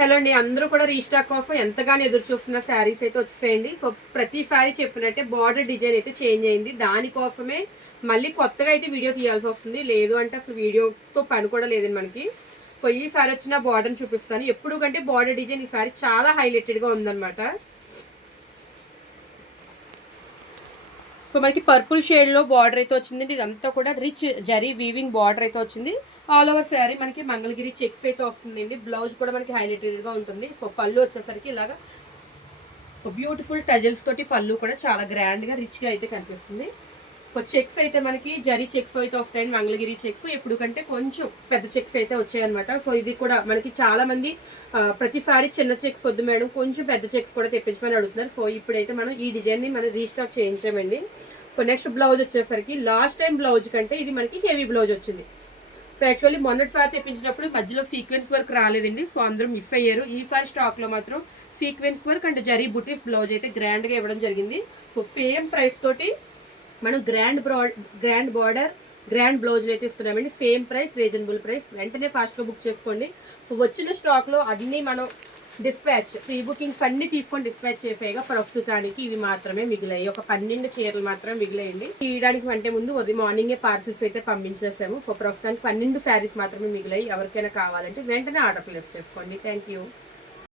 Hello అండి, అందరూ కూడా రీస్టాక్ కోసం ఎంతగానో ఎదురు చూస్తున్న శారీస్ అయితే వచ్చేసేయండి. సో ప్రతి శారీ చెప్పినట్టే బార్డర్ డిజైన్ అయితే చేంజ్ అయింది. దానికోసమే మళ్ళీ కొత్తగా అయితే వీడియో తీయాల్సి వస్తుంది. లేదు అంటే అసలు వీడియోతో పని కూడా లేదండి మనకి. సో ఈ సారీ వచ్చిన బార్డర్ని చూపిస్తాను. ఎప్పుడు కంటే బార్డర్ డిజైన్ ఈ సారీ చాలా హైలైటెడ్గా ఉందన్నమాట. సో మనకి పర్పుల్ షేడ్లో బార్డర్ అయితే వచ్చిందండి. ఇదంతా కూడా రిచ్ జరీ వీవింగ్ బార్డర్ అయితే వచ్చింది. ఆల్ ఓవర్ శారీ మనకి మంగళగిరి చెక్స్ అయితే వస్తుందండి. బ్లౌజ్ కూడా మనకి హైలైటెడ్గా ఉంటుంది. సో పళ్ళు వచ్చేసరికి ఇలాగా బ్యూటిఫుల్ టజల్స్ తోటి పళ్ళు కూడా చాలా గ్రాండ్గా రిచ్గా అయితే కనిపిస్తుంది. సో చెక్స్ అయితే మనకి జరీ చెక్స్ అయితే వస్తాయండి. మంగళగిరి చెక్స్ ఎప్పుడు కంటే కొంచెం పెద్ద చెక్స్ అయితే వచ్చాయన్నమాట. సో ఇది కూడా మనకి చాలా మంది ప్రతిసారి చిన్న చెక్స్ వద్దు మేడం, కొంచెం పెద్ద చెక్స్ కూడా తెప్పించమని అడుగుతున్నారు. సో ఇప్పుడైతే మనం ఈ డిజైన్ని మనం రీస్టాక్ చేయించామండి. సో నెక్స్ట్ బ్లౌజ్ వచ్చేసరికి లాస్ట్ టైం బ్లౌజ్ కంటే ఇది మనకి హెవీ బ్లౌజ్ వచ్చింది. సో యాక్చువల్లీ మొన్నటిసారి తెప్పించినప్పుడు మధ్యలో సీక్వెన్స్ వర్క్ రాలేదండి. సో అందరూ మిస్ అయ్యారు. ఈసారి స్టాక్లో మాత్రం sequence work and zari buttis blouse అయితే గ్రాండ్గా ఇవ్వడం జరిగింది. సో సేమ్ ప్రైస్ తోటి మనం గ్రాండ్ బార్డర్ గ్రాండ్ బ్లౌజ్ అయితే ఇస్తున్నామండి. Same price, reasonable price. వెంటనే ఫాస్ట్గా బుక్ చేసుకోండి. సో వచ్చిన స్టాక్లో అన్నీ మనం డిస్పాచ్ ప్రీ బుకింగ్స్ అన్నీ తీసుకొని డిస్పాచ్ చేసేయగా ప్రస్తుతానికి ఇవి మాత్రమే మిగిలాయి. ఒక 12 చీరలు మాత్రమే మిగిలాయండి. తీయడానికి అంటే ముందు ఉదయం మార్నింగే పార్సిల్స్ అయితే పంపించేసాము. సో ప్రస్తుతానికి 12 శారీస్ మాత్రమే మిగిలాయి. ఎవరికైనా కావాలంటే వెంటనే ఆర్డర్ ప్లేస్ చేసుకోండి. Thank you.